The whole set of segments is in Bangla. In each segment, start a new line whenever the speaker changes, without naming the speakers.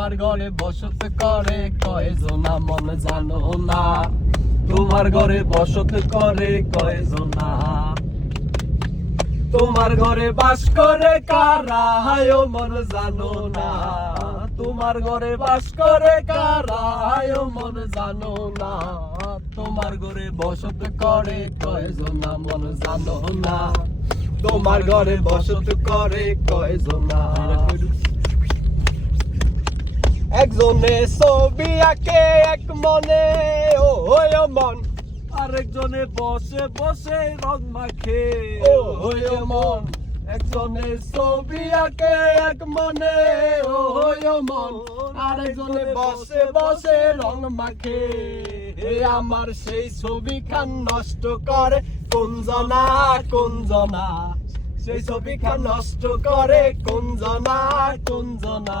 তোমার ঘরে বসত করে, কয়জনা মন জানো না? তোমার ঘরে বসত করে, কয়জনা? তোমার ঘরে বাস করে, কারা হায় মন জানো না? তোমার ঘরে বাস করে, কারা হায় মন জানো না? তোমার ঘরে বসত করে, কয়জনা মন জানো না? তোমার ঘরে বসত করে, কয়জনা? একজনে ছবি আঁকে এক মনে ও হয় মন। আরেকজনে বসে বসে রং মাখে ও হয় মন। একজনে ছবি আঁকে এক মনে ও হয় মন। আরেকজনে বসে বসে রং মাখে এ আমার সেই ছবি খান নষ্ট করে। কুঞ্জনা কুঞ্জনা সেই ছবি খান নষ্ট করে কুঞ্জনা কুঞ্জনা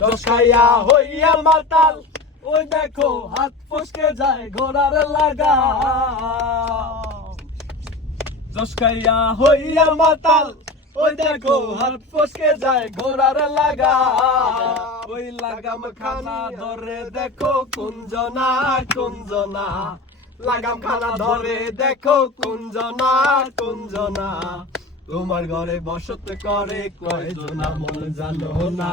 দশাইয়া হইয়া মাতাল ওই দেখো হাত ফসকে যায় ঘোড়ার লাগা দশকাইয়া হইয়া মাতাল ওই দেখো হাত ফসকে যায় ঘোড়ার লাগা ওই লাগাম খানা ধরে দেখো কুঞ্জনা কুঞ্জনা। লাগাম খানা ধরে দেখো কুঞ্জনা কুঞ্জনা। তোমার ঘরে বসত করে কয়জনা মন জানো না।